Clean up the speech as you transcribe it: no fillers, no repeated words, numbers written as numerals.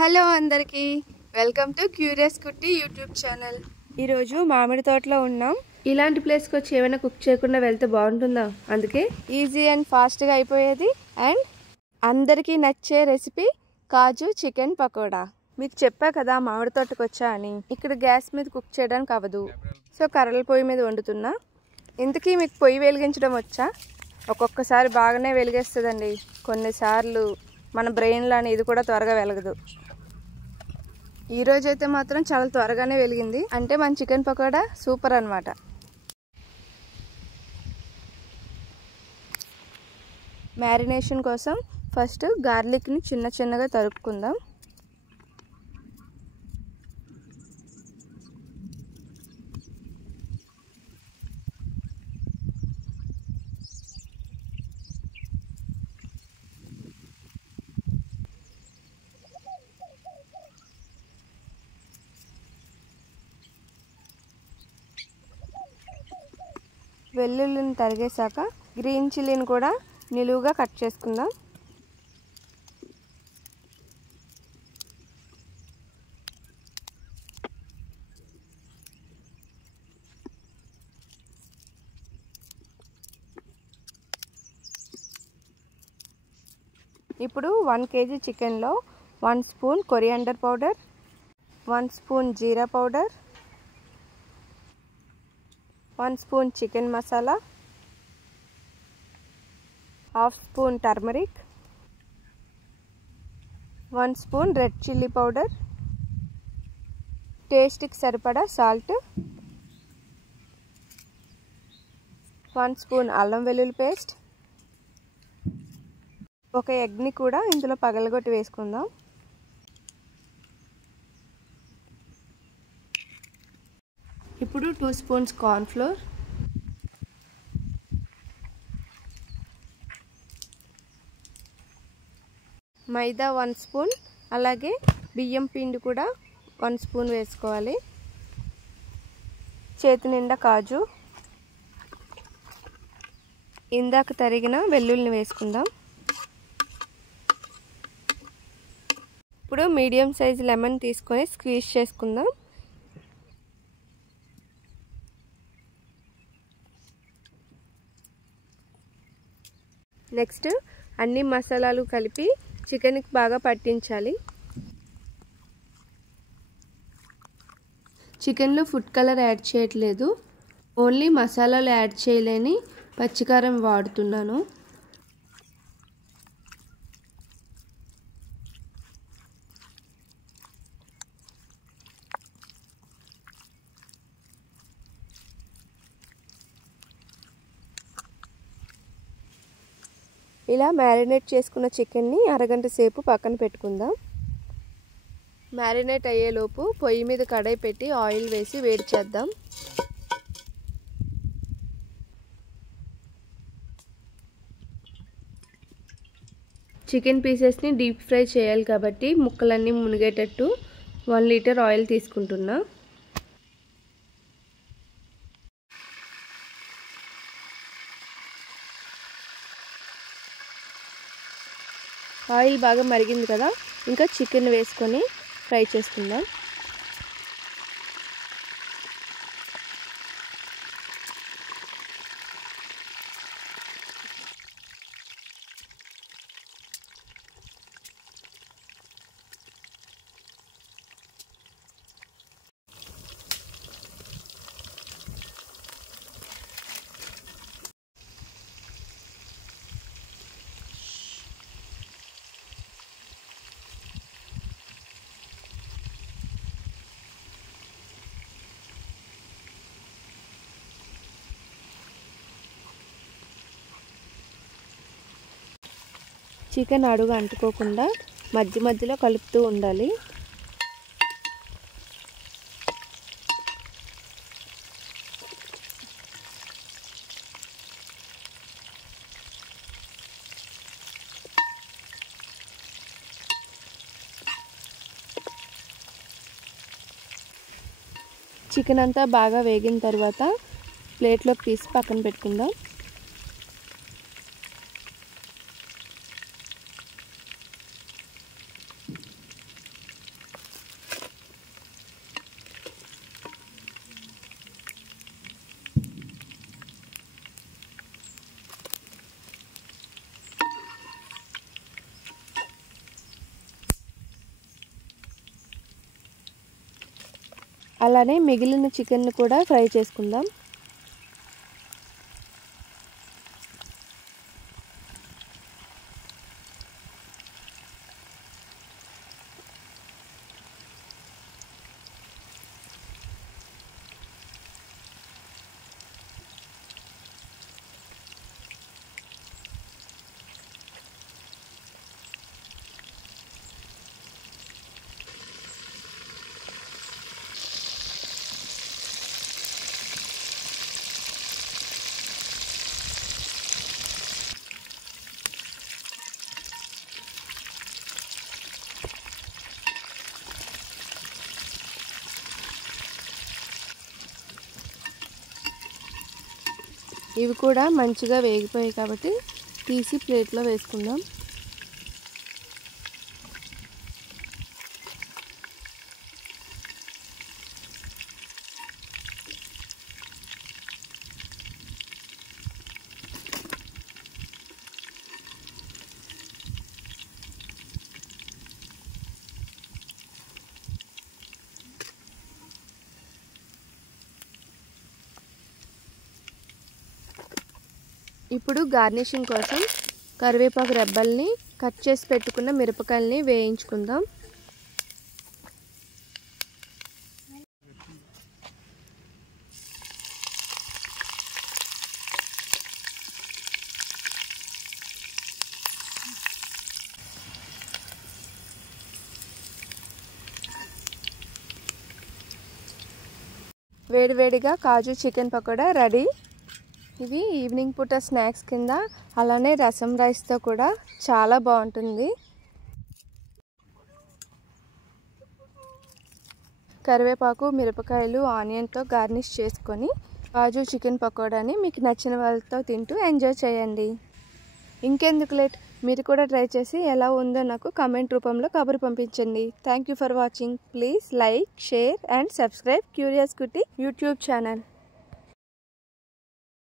Hello అందరికీ welcome to curious కుట్టి YouTube channel. ఈరోజు మామిడి తోటలో ఉన్నాం. ఇలాంటి ప్లేస్కి వచ్చి ఏమైనా కుక్ చేయకుండా వెళ్తే బాగుంటుందా? అందుకే ఈజీ అండ్ ఫాస్ట్గా అయిపోయేది అండ్ అందరికీ నచ్చే రెసిపీ కాజు చికెన్ పకోడా. మీకు చెప్పా కదా మామిడి తోటకు వచ్చా అని. ఇక్కడ గ్యాస్ మీద కుక్ చేయడానికి అవ్వదు, సో కర్రల పొయ్యి మీద వండుతున్నా. ఇంతకీ మీకు పొయ్యి వెలిగించడం వచ్చా? ఒక్కొక్కసారి బాగానే వెలిగేస్తుందండి, కొన్నిసార్లు మన బ్రెయిన్లోని ఇది కూడా త్వరగా వెలగదు. ఈరోజైతే మాత్రం చాలా త్వరగానే వెలిగింది, అంటే మన చికెన్ పకోడా సూపర్ అన్నమాట. మ్యారినేషన్ కోసం ఫస్ట్ గార్లిక్ని చిన్న చిన్నగా తరుపుకుందాం. వెల్లుల్లిని తరిగేశాక గ్రీన్ చిల్లీని కూడా నిలువుగా కట్ చేసుకుందాం. ఇప్పుడు 1 kg చికెన్లో 1 స్పూన్ కొరియాండర్ పౌడర్, 1 స్పూన్ జీరా powder, 1 spoon chicken masala, 1/2 spoon turmeric, 1 spoon red chilli powder, టేస్ట్కి సరిపడా సాల్ట్, 1 స్పూన్ అల్లం వెల్లుల్లి పేస్ట్, ఒక ఎగ్ని కూడా ఇందులో పగలగొట్టి వేసుకుందాం. ఇప్పుడు 2 స్పూన్స్ కార్న్ఫ్లోర్, మైదా 1 స్పూన్, అలాగే బియ్యం పిండి కూడా 1 స్పూన్ వేసుకోవాలి. చేతి నిండా కాజు, ఇందాక తరిగిన వెల్లుల్లిని వేసుకుందాం. ఇప్పుడు మీడియం సైజ్ లెమన్ తీసుకొని స్క్వీజ్ చేసుకుందాం. నెక్స్ట్ అన్ని మసాలాలు కలిపి చికెన్కి బాగా పట్టించాలి. చికెన్లో ఫుడ్ కలర్ యాడ్ చేయట్లేదు, ఓన్లీ మసాలాలు యాడ్ చేయలేని పచ్చికారం వాడుతున్నాను. ఇలా మ్యారినేట్ చేసుకున్న చికెన్ని అరగంట సేపు పక్కన పెట్టుకుందాం. మ్యారినేట్ అయ్యేలోపు పొయ్యి మీద కడాయి పెట్టి ఆయిల్ వేసి వేడి చేద్దాం. చికెన్ పీసెస్ని డీప్ ఫ్రై చేయాలి కాబట్టి ముక్కలన్నీ మునిగేటట్టు 1 లీటర్ ఆయిల్ తీసుకుంటున్నా. ఆయిల్ బాగా మరిగింది కదా, ఇంకా చికెన్ వేసుకొని ఫ్రై చేసుకుందాం. చికెన్ అడుగు అంటుకోకుండా మధ్య మధ్యలో కలుపుతూ ఉండాలి. చికెన్ అంతా బాగా వేగిన తర్వాత ప్లేట్లోకి తీసి పక్కన పెట్టుకుందాం. అలానే మిగిలిన చికెన్ కూడా ఫ్రై చేసుకుందాం. ఇవి కూడా మంచిగా వేగిపోయాయి కాబట్టి తీసి ప్లేట్లో వేసుకుందాం. ఇప్పుడు గార్నిషింగ్ కోసం కరివేపాకు రెబ్బల్ని కట్ చేసి పెట్టుకున్న మిరపకాయల్ని వేయించుకుందాం. వేడివేడిగా కాజు చికెన్ పకోడా రెడీ. ఇవి ఈవినింగ్ పూట స్నాక్స్ కింద, అలానే రసం రైస్తో కూడా చాలా బాగుంటుంది. కరివేపాకు, మిరపకాయలు, ఆనియన్తో గార్నిష్ చేసుకొని కాజు చికెన్ పకోడాని మీకు నచ్చిన వాళ్ళతో తింటూ ఎంజాయ్ చేయండి. ఇంకెందుకు లేట్, మీరు కూడా ట్రై చేసి ఎలా ఉందో నాకు కామెంట్ రూపంలో కబురు పంపించండి. Thank you for watching. Please like, share and subscribe curious కుట్టి యూట్యూబ్ ఛానల్.